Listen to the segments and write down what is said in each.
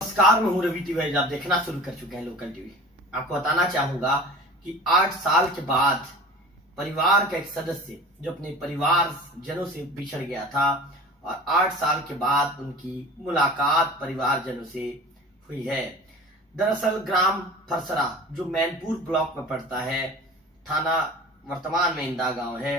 नमस्कार, मैं हूं रवि तिवारी। आप देखना शुरू कर चुके हैं लोकल टीवी। आपको बताना चाहूंगा कि 8 साल के बाद परिवार का एक सदस्य जो अपने परिवार जनों से बिछड़ गया था और 8 साल के बाद उनकी मुलाकात परिवारजनों से हुई है। दरअसल ग्राम फरसरा जो मैनपुर ब्लॉक में पड़ता है, थाना वर्तमान में इंदा गांव है।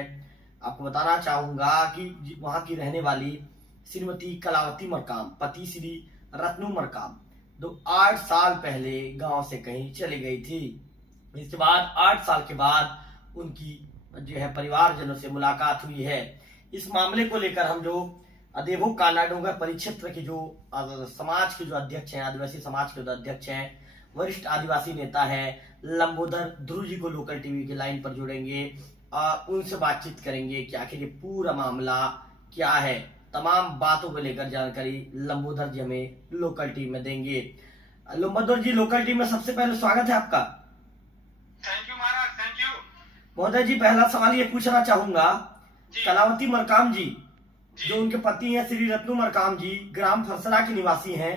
आपको बताना चाहूंगा कि वहां की रहने वाली श्रीमती कलावती मरकाम, पति श्री रत्नू मरकाम, जो 8 साल पहले गांव से कहीं चली गई थी। इसके बाद 8 साल के बाद उनकी जो है परिवारजनों से मुलाकात हुई है। इस मामले को लेकर हम जो अदेभो कालाडोंगर परिक्षेत्र के जो समाज के जो अध्यक्ष हैं, आदिवासी समाज के जो अध्यक्ष हैं, वरिष्ठ आदिवासी नेता है लंबोदर ध्रुव जी को लोकल टीवी की लाइन पर जोड़ेंगे और उनसे बातचीत करेंगे कि आखिर ये पूरा मामला क्या है। तमाम बातों को लेकर जानकारी लंबोदर जी हमें लोकल टीम में देंगे। लंबोदर जी, लोकल टीम में सबसे पहले स्वागत है आपका। Thank you Maharaj, thank you. महोदय जी, पहला सवाल ये पूछना चाहूंगा, कलावती मरकाम जी जो उनके पति हैं श्री रत्नू मरकाम जी, ग्राम फरसरा के निवासी हैं।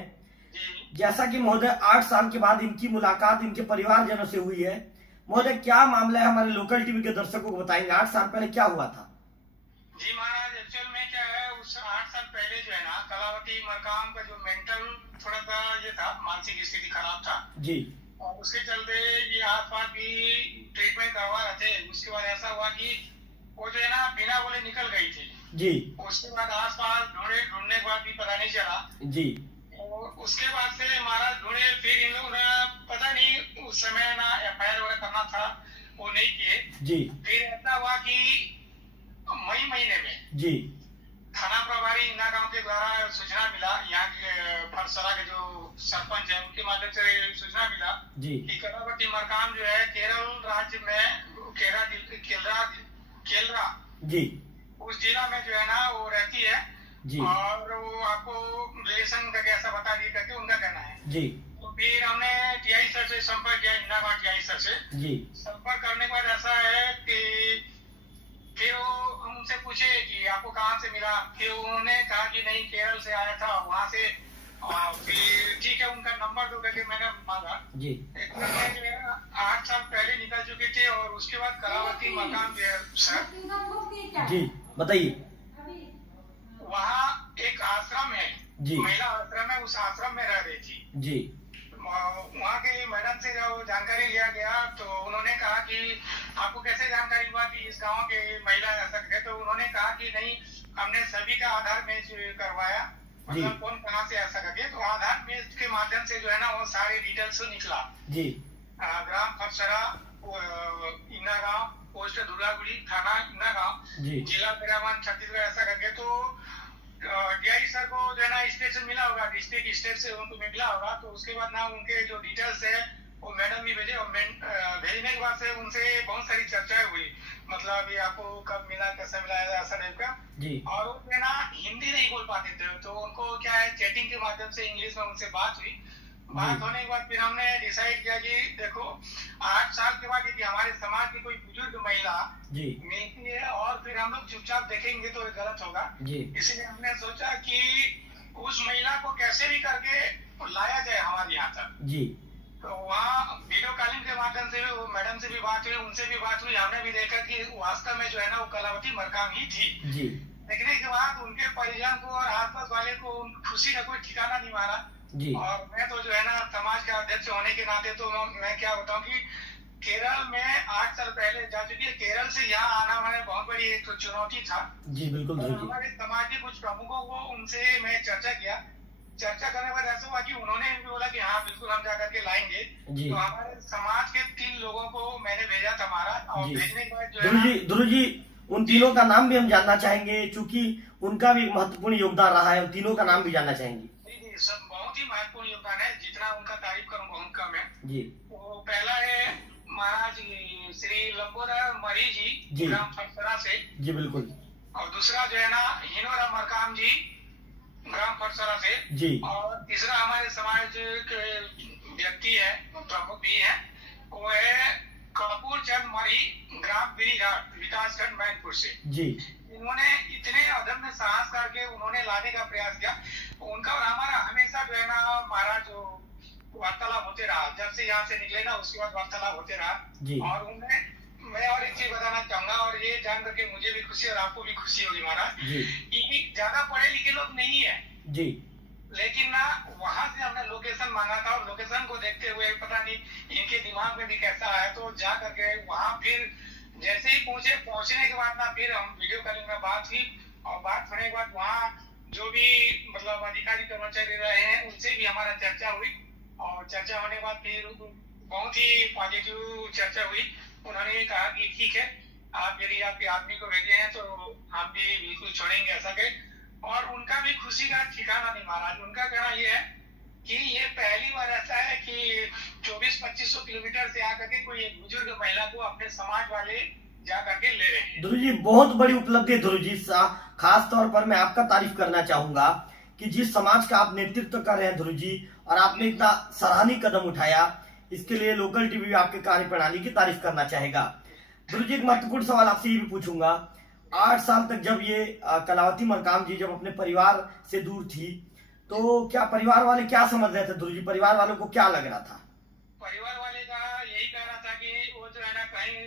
जैसा कि महोदय 8 साल के बाद इनकी मुलाकात इनके परिवारजनों से हुई है, महोदय क्या मामला है, हमारे लोकल टीवी के दर्शकों को बताएंगे 8 साल पहले क्या हुआ था? जी महाराज, एक्चुअल में क्या है, उस 8 साल पहले जो है ना, कलावती मरकाम का जो मेंटल थोड़ा सा ये था, मानसिक स्थिति खराब था जी। और उसके चलते ये आसपास भी ट्रीटमेंट करवा रहे थे। उसके बाद ऐसा हुआ कि वो जो है ना बिना बोले निकल गई थी जी। उसके बाद आसपास ढूंढने के बाद भी पता नहीं चला जी। और उसके बाद से महाराज ढूंढे, फिर इन लोगों ने पता नहीं उस समय ना एफआईआर वगैरह करना था, वो नहीं किए जी। फिर ऐसा हुआ कि मई महीने में जी थाना प्रभारी इंदा गांव के द्वारा सूचना मिला, यहाँ के फरसरा के जो सरपंच है उनके माध्यम से सूचना मिला जी कि कलावती मरकाम जो है केरल राज्य में केरला जी उस जिला में जो है ना वो रहती है जी और वो आपको रिलेशन का कैसा बता दी करके उनका कहना है जी। तो फिर हमने टीआई सर से संपर्क किया, इंदा गांव टीआई सर से जी। संपर्क करने के बाद ऐसा है कि फिर वो हम उनसे पूछे कि आपको कहाँ से मिला, फिर उन्होंने कहा कि नहीं केरल से आया था वहां से। फिर ठीक है, उनका नंबर दो करके मैंने मांगा जी। एक नंबर जो है 8 साल पहले निकल चुके थे और उसके बाद कलावती मकाम जो है सर जी बताइए। वहाँ एक आश्रम है जी। महिला आश्रम है, उस आश्रम में रह रही थी जी। वहाँ के मैडम से जब जानकारी लिया गया तो उन्होंने कहा कि आपको कैसे जानकारी हुआ कि इस गांव के महिला रह सकते, तो उन्होंने कहा कि नहीं, हमने सभी का आधार मैच करवाया, मतलब कौन कहाँ से आ सके, तो आधार मैच के माध्यम से जो है ना वो सारे डिटेल्स निकला। जी। ग्राम फरसरा, इंदा गांव, पोस्ट दुर्गागुड़ी, थाना इंदा गांव, जिला बेरावन, छत्तीसगढ़, ऐसा करके। तो डीआई सर को जो है ना स्टेशन मिला होगा, डिस्ट्रिक्ट स्टेट से उनको मिला होगा, तो उसके बाद ना उनके जो डिटेल्स है वो मैडम भी भेजे और भेजने के बाद से उनसे बहुत सारी चर्चाएं हुई, मतलब ये आपको कब मिला, कैसा मिला, ऐसा टाइप का। और वो ना हिंदी नहीं बोल पाते थे, तो उनको क्या है चैटिंग के माध्यम से इंग्लिश में उनसे बात हुई। बात होने के बाद फिर हमने डिसाइड किया कि देखो 8 साल के बाद यदि हमारे समाज की कोई बुजुर्ग महिला मिलती है और फिर हम लोग चुपचाप देखेंगे तो गलत होगा, इसलिए हमने सोचा कि उस महिला को कैसे भी करके लाया जाए हमारे यहाँ तक। तो वहाँ वीडियो कॉलिंग के माध्यम से वो मैडम से भी बात हुई, उनसे भी बात हुई, हमने भी देखा कि वास्तव में जो है ना वो कलावती मरकाम ही थी। देखने के बाद उनके परिजन को और आसपास वाले को खुशी का कोई ठिकाना नहीं मारा। और मैं तो जो है ना समाज का अध्यक्ष होने के नाते तो मैं क्या बताऊं कि केरल में 8 साल पहले जा चुकी है। केरल से यहाँ आना हमारे बहुत बड़ी एक तो चुनौती था। जी बिल्कुल। हमारे समाज के कुछ प्रमुखों को उनसे मैं चर्चा किया, चर्चा करने के बाद ऐसा हुआ कि उन्होंने भी बोला कि हाँ बिल्कुल हम जाकर के लाएंगे। तो हमारे समाज के 3 लोगों को मैंने भेजा था महाराज, और भेजने के बाद जो है ध्रुव जी उन तीनों का नाम भी हम जानना चाहेंगे, चूंकि उनका भी महत्वपूर्ण योगदान रहा है, उन तीनों का नाम भी जानना चाहेंगे। सब बहुत ही महत्वपूर्ण योगदान है, जितना उनका तारीफ करूँ बहुत कम है। जी। वो पहला है महाराज श्री लंबोदर मरी जी, ग्राम फरसरा से। जी बिल्कुल। और दूसरा जो है ना हिनोरा मरकाम जी, ग्राम फरसरा से। जी। और तीसरा हमारे समाज के व्यक्ति है, प्रमुख भी है, वो है कपूर चंद मरी, ग्राम बिरीघाट, विकासखंड मैनपुर से। जी। इन्होंने इतने अदम्य साहस करके उन्होंने लाने का प्रयास किया। उनका और हमारा हमेशा जो है ना महाराज जो वार्तालाप होते रहा, जब से यहाँ से निकले ना उसके बाद वार्तालाप होते रहा। जी। और उन्हें मैं और एक चीज बताना चाहूंगा, और ये जान करके मुझे भी खुशी और आपको भी खुशी होगी महाराज, कि ज्यादा पढ़े लिखे लोग नहीं है जी, लेकिन ना वहां से हमने लोकेशन मांगा था, और लोकेशन को देखते हुए पता नहीं इनके दिमाग में भी कैसा आया, तो जा करके वहां फिर जैसे ही पहुंचे, पहुंचने के बाद ना फिर हम वीडियो कॉलिंग में बात हुई, और बात होने के बाद वहाँ जो भी मतलब अधिकारी कर्मचारी रहे हैं उनसे भी हमारा चर्चा हुई, और चर्चा होने के बाद फिर बहुत ही पॉजिटिव चर्चा हुई। उन्होंने कहा कि ठीक है, आप यदि आपके आदमी को भेजे हैं तो हम भी बिल्कुल छोड़ेंगे ऐसा के। और उनका भी खुशी का ठिकाना नहीं महाराज। उनका कहना यह है कि ये पहली बार ऐसा है कि 2400-2500 किलोमीटर से आकर के कोई एक बुजुर्ग महिला को अपने समाज वाले जा करके ले रहे हैं। ध्रुव जी बहुत बड़ी उपलब्धि है ध्रुव जी। खास तौर पर मैं आपका तारीफ करना चाहूंगा कि जिस समाज का आप नेतृत्व कर रहे हैं ध्रुव जी, और आपने इतना सराहनीय कदम उठाया, इसके लिए लोकल टीवी आपके कार्य प्रणाली की तारीफ करना चाहेगा। ध्रुव जी एक महत्वपूर्ण सवाल आपसे ये भी पूछूंगा, 8 साल तक जब ये कलावती मरकाम जी जब अपने परिवार से दूर थी, तो क्या परिवार वाले क्या समझ रहे थे ध्रुव जी? परिवार वालों को क्या लग रहा था? परिवार वाले का यही कहना था कि वो जो है ना कहीं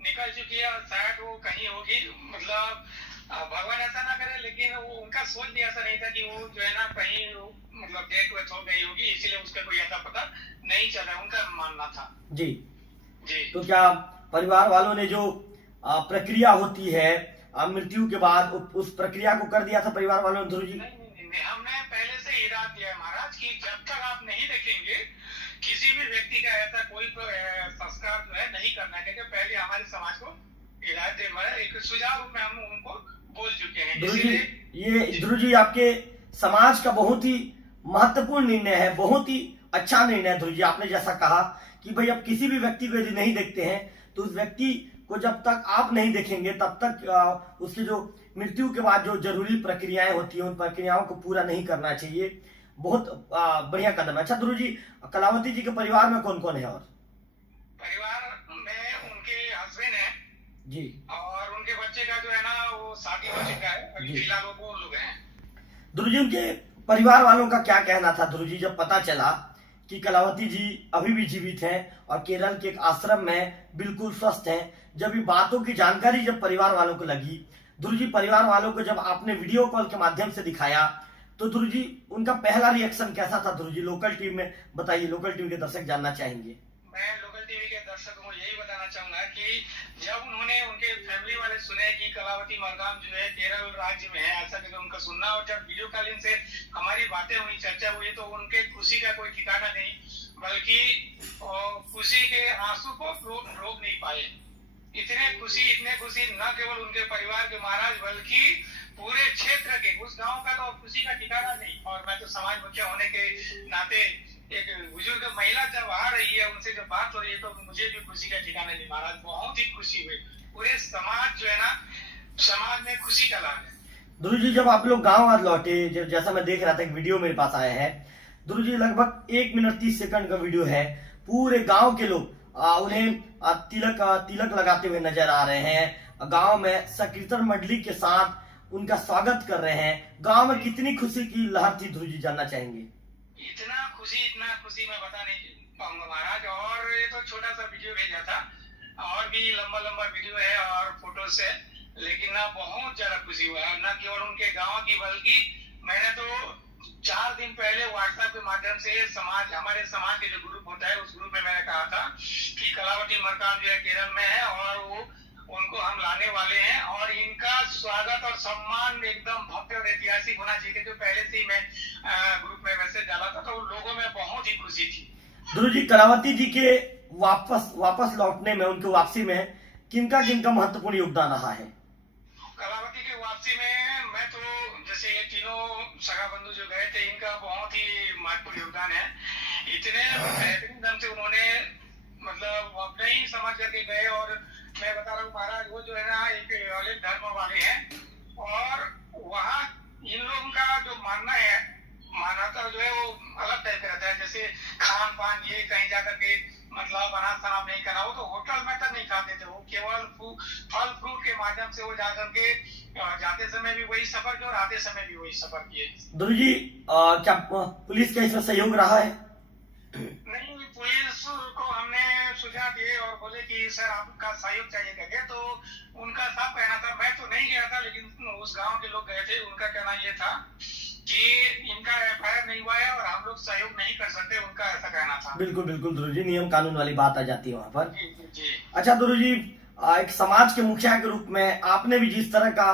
निकल चुकी है और शायद वो कहीं होगी, मतलब भगवान ऐसा ना करे, लेकिन वो उनका सोच भी ऐसा नहीं था कि वो जो है ना कहीं मतलब डेथ वेथ हो गई होगी, इसीलिए उसका कोई ऐसा पता नहीं चला, उनका मानना था। जी जी। तो क्या परिवार वालों ने जो प्रक्रिया होती है मृत्यु के बाद, उस प्रक्रिया को कर दिया था परिवार वालों ने ध्रुव जी? नहीं, हमने पहले से हिदायत दिया है महाराज कि जब तक आप नहीं देखेंगे किसी भी व्यक्ति का ऐसा कोई संस्कार जो है नहीं करना, क्योंकि पहले हमारे समाज को हिदायत दे, एक सुझाव रूप में हम उनको बोल चुके हैं। ध्रुव जी ये ध्रुव जी आपके समाज का बहुत ही महत्वपूर्ण निर्णय है, बहुत ही अच्छा निर्णय है ध्रुव जी। आपने जैसा कहा कि भाई अब किसी भी व्यक्ति को यदि नहीं देखते हैं तो उस व्यक्ति को जब तक आप नहीं देखेंगे तब तक उसकी जो मृत्यु के बाद जो जरूरी प्रक्रियाएं होती हैं उन प्रक्रियाओं को पूरा नहीं करना चाहिए। बहुत बढ़िया कदम है। अच्छा ध्रुव जी, कलावती जी के परिवार में कौन कौन है? और परिवार में उनके हस्बैंड है जी, और उनके बच्चे का जो है ना वो शादी हो चुका है, अभी फिलहाल वो लोग हैं। ध्रुव जी उनके परिवार वालों का क्या कहना था ध्रुव जी जब पता चला कि कलावती जी अभी भी जीवित हैं और केरल के एक आश्रम में बिल्कुल स्वस्थ हैं? जब ये बातों की जानकारी जब परिवार वालों को लगी, ध्रुव जी परिवार वालों को जब आपने वीडियो कॉल के माध्यम से दिखाया तो ध्रुव जी उनका पहला रिएक्शन कैसा था ध्रुव जी? लोकल टीवी में बताइए, लोकल टीवी के दर्शक जानना चाहेंगे। मैं लोकल टीवी के दर्शकों को यही बताना चाहूंगा कि जब उन्होंने उनके फैमिली वाले सुने कि कलावती मरकाम जो है केरल राज्य में है, ऐसा करके उनका सुनना, और जब वीडियो कॉलिंग से हमारी बातें हुई, चर्चा हुई, तो उनके खुशी का कोई ठिकाना नहीं, बल्कि खुशी के आंसू को रोक नहीं पाए। इतने खुशी न केवल उनके परिवार के महाराज बल्कि पूरे क्षेत्र के, उस गांव का तो खुशी का ठिकाना नहीं। और मैं तो समाज मुखिया होने के नाते एक बुजुर्ग महिला जब आ रही है, उनसे जब बात हो रही है, तो मुझे भी खुशी का ठिकाना नहीं महाराज। बहुत ही खुशी हुई, पूरे समाज जो है ना, समाज में खुशी का लहर है। ध्रुव जी जब आप लोग गाँव आज लौटे, जैसा मैं देख रहा था, एक वीडियो मेरे पास आया है ध्रुव जी, लगभग 1 मिनट 30 सेकंड का वीडियो है। पूरे गांव के लोग उन्हें तिलक लगाते हुए नजर आ रहे हैं। गांव में संकीर्तन मंडली के साथ उनका स्वागत कर रहे हैं। गांव में कितनी खुशी की लहर थी ध्रुव जी, जानना चाहेंगे? इतना खुशी मैं बता नहीं पाऊंगा महाराज। और ये तो छोटा सा वीडियो भेजा था, और भी लंबा वीडियो है और फोटोज है, लेकिन ना बहुत ज्यादा खुशी हुआ है, न केवल उनके गाँव की, बल्कि मैंने तो 4 दिन पहले व्हाट्सएप के माध्यम से हमारे समाज के जो ग्रुप होता है, उस ग्रुप में मैंने कहा था कि कलावती मरकाम जो है केरल में है और उनको हम लाने वाले हैं, और इनका स्वागत और सम्मान एकदम भव्य और ऐतिहासिक होना चाहिए। तो पहले से ही मैं ग्रुप में मैसेज डाला था, तो लोगों में बहुत ही खुशी थी। ध्रुव जी कलावती जी के वापस लौटने में, उनके वापसी में किनका महत्वपूर्ण योगदान रहा है? कलावती की वापसी में मैं तो जैसे ये तीनों सगा बंधु जो गए थे, इनका बहुत ही महत्वपूर्ण योगदान है। इतने बेहतरीन ढंग से उन्होंने मतलब अपने ही समझ करके गए, और मैं बता रहा हूँ महाराज, वो जो है ना एक अलग धर्म वाले हैं, और वहाँ इन लोगों का जो मानना है, मानवता जो है वो अलग टाइप का रहता है। जैसे खान पान ये कहीं जाकर के मतलब अनाज शराब नहीं करना, वो तो होटल में तक नहीं खाते थे, वो केवल फल फ्रूट के माध्यम से वो जाकर के जाते समय भी वही सफर किया और आते समय भी वही सफर किए। ध्रुव जी, क्या पुलिस का इसमें सहयोग रहा है? नहीं, पुलिस को हमने सुझाव दिए और बोले कि सर आपका सहयोग चाहिए करके, तो उनका साफ कहना था, मैं तो नहीं गया था लेकिन उस गांव के लोग गए थे, उनका कहना ये था कि इनका एफआईआर नहीं हुआ है और हम लोग सहयोग नहीं कर सकते, उनका ऐसा कहना था। बिल्कुल बिल्कुल ध्रुव जी, नियम कानून वाली बात आ जाती है वहाँ पर। जी। अच्छा ध्रुव जी, एक समाज के मुखिया के रूप में आपने भी जिस तरह का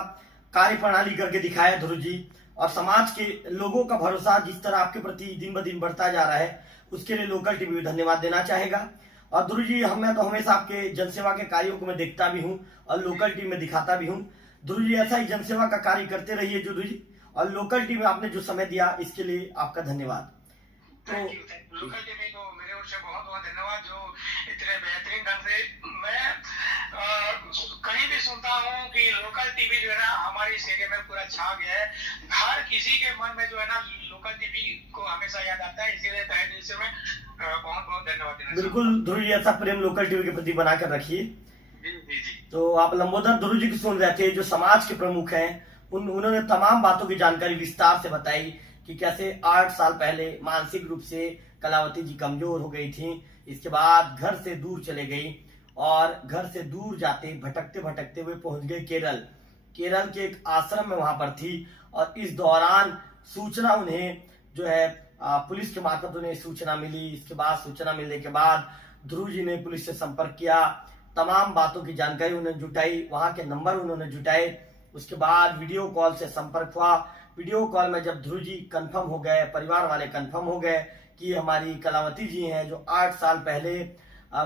कार्य प्रणाली करके दिखाया ध्रुव जी, और समाज के लोगों का भरोसा जिस तरह आपके प्रति दिन ब दिन बढ़ता जा रहा है, उसके लिए लोकल टीवी धन्यवाद देना चाहेगा। और ध्रुव जी, मैं तो हमेशा आपके जनसेवा के कार्यों को मैं देखता भी हूँ और लोकल टीवी में दिखाता भी हूँ। ध्रुव जी, ऐसा ही जनसेवा का कार्य करते रहिए ध्रुव जी, और लोकल टीवी में आपने जो समय दिया इसके लिए आपका धन्यवाद। Thank you. लोकल टीवी को मेरे ओर से बहुत बहुत धन्यवाद, जो इतने बेहतरीन ढंग से, मैं कहीं भी सुनता हूँ कि लोकल टीवी जो है ना हमारे इस एरिया में पूरा छा गया है, हर किसी के मन में जो है ना लोकल टीवी को हमेशा याद आता है, इसीलिए तहे दिल से मैं बहुत बहुत धन्यवाद देना। बिल्कुल ध्रुव जी, ऐसा प्रेम लोकल टीवी के प्रति बनाकर रखिए। तो आप लंबोदर ध्रुव जी को सुन रहे थे, जो समाज के प्रमुख हैं, उन्होंने तमाम बातों की जानकारी विस्तार से बताई कि कैसे 8 साल पहले मानसिक रूप से कलावती जी कमजोर हो गई थी, इसके बाद घर से दूर चले गई और घर से दूर जाते भटकते भटकते हुए पहुंच गए केरल के एक आश्रम में वहां पर थी। और इस दौरान सूचना उन्हें जो है पुलिस के मार्फत उन्हें सूचना मिली। इसके बाद सूचना मिलने के बाद ध्रुव जी ने पुलिस से संपर्क किया, तमाम बातों की जानकारी उन्होंने जुटाई, वहां के नंबर उन्होंने जुटाए। उसके बाद वीडियो कॉल से संपर्क हुआ। वीडियो कॉल में जब ध्रुव जी कंफर्म हो गए, परिवार वाले कंफर्म हो गए कि हमारी कलावती जी हैं जो 8 साल पहले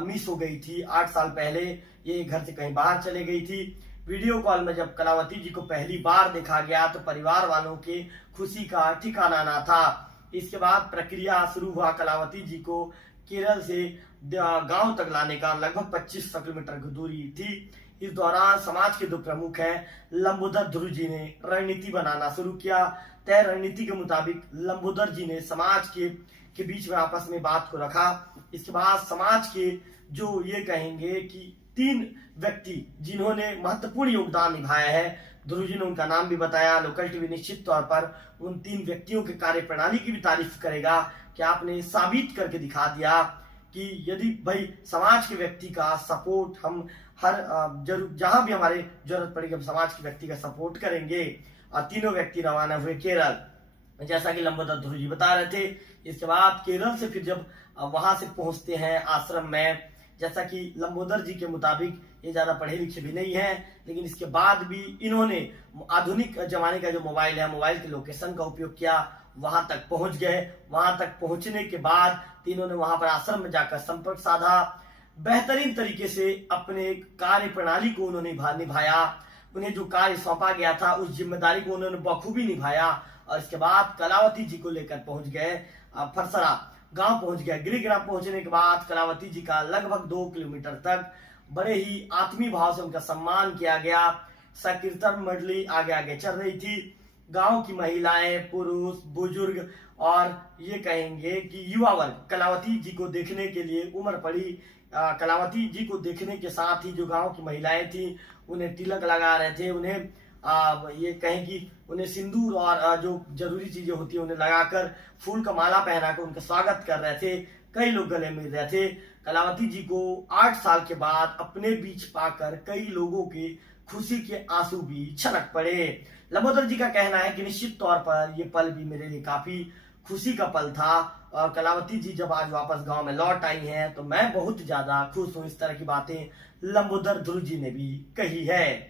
मिस हो गई थी, 8 साल पहले ये घर से कहीं बाहर चले गई थी। वीडियो कॉल में जब कलावती जी को पहली बार देखा गया तो परिवार वालों के खुशी का ठिकाना ना था। इसके बाद प्रक्रिया शुरू हुआ, कलावती जी को केरल से गांव तक लाने का लगभग 25 किलोमीटर की दूरी थी। इस दौरान समाज के 2 प्रमुख हैं लंबोदर ध्रुव जी ने रणनीति बनाना शुरू किया। तय रणनीति के मुताबिक लंबोदर जी ने समाज के बीच में आपस में बात को रखा। इसके बाद समाज के जो ये कहेंगे कि 3 व्यक्ति जिन्होंने महत्वपूर्ण योगदान निभाया है, ध्रुव जी ने उनका नाम भी बताया। लोकल टीवी निश्चित तौर पर उन 3 व्यक्तियों के कार्य प्रणाली की भी तारीफ करेगा कि आपने साबित करके दिखा दिया कि यदि भाई समाज के व्यक्ति का सपोर्ट हम हर जहां भी हमारे जरूरत पड़ेगी हम समाज के व्यक्ति का सपोर्ट करेंगे। और तीनों व्यक्ति रवाना हुए केरल, जैसा कि लंबोदर ध्रुव जी बता रहे थे। इसके बाद केरल से फिर जब वहां से पहुंचते हैं आश्रम में, जैसा कि लंबोदर जी के मुताबिक ये ज्यादा पढ़े लिखे भी नहीं है, लेकिन इसके बाद भी इन्होंने आधुनिक जमाने का जो मोबाइल है, मोबाइल के लोकेशन का उपयोग किया, वहां तक पहुंच गए। वहां तक पहुंचने के बाद तीनों ने वहां पर आश्रम में जाकर संपर्क साधा। बेहतरीन तरीके से अपने कार्य प्रणाली को उन्होंने निभाया। उन्हें जो कार्य सौंपा गया था उस जिम्मेदारी को उन्होंने बखूबी निभाया। और इसके बाद कलावती जी को लेकर पहुंच गए फरसरा गांव पहुंच गए। गिरिग्राम पहुंचने के बाद कलावती जी का लगभग 2 किलोमीटर तक बड़े ही आत्मीय भाव से उनका सम्मान किया गया। संकीर्तन मंडली आगे आगे चल रही थी। गांव की महिलाएं, पुरुष, बुजुर्ग और ये कहेंगे कि युवा वर्ग कलावती जी को देखने के लिए उमड़ पड़ी। कलावती जी को देखने के साथ ही जो गांव की महिलाएं थी उन्हें तिलक लगा रहे थे, उन्हें ये कहें कि उन्हें सिंदूर और जो जरूरी चीजें होती है उन्हें लगाकर फूल का माला पहनाकर उनका स्वागत कर रहे थे। कई लोग गले मिल रहे थे। कलावती जी को 8 साल के बाद अपने बीच पाकर कई लोगों के खुशी के आंसू भी छलक पड़े। लंबोदर जी का कहना है कि निश्चित तौर पर ये पल भी मेरे लिए काफी खुशी का पल था और कलावती जी जब आज वापस गांव में लौट आई हैं तो मैं बहुत ज्यादा खुश हूं। इस तरह की बातें लंबोदर ध्रुव जी ने भी कही है।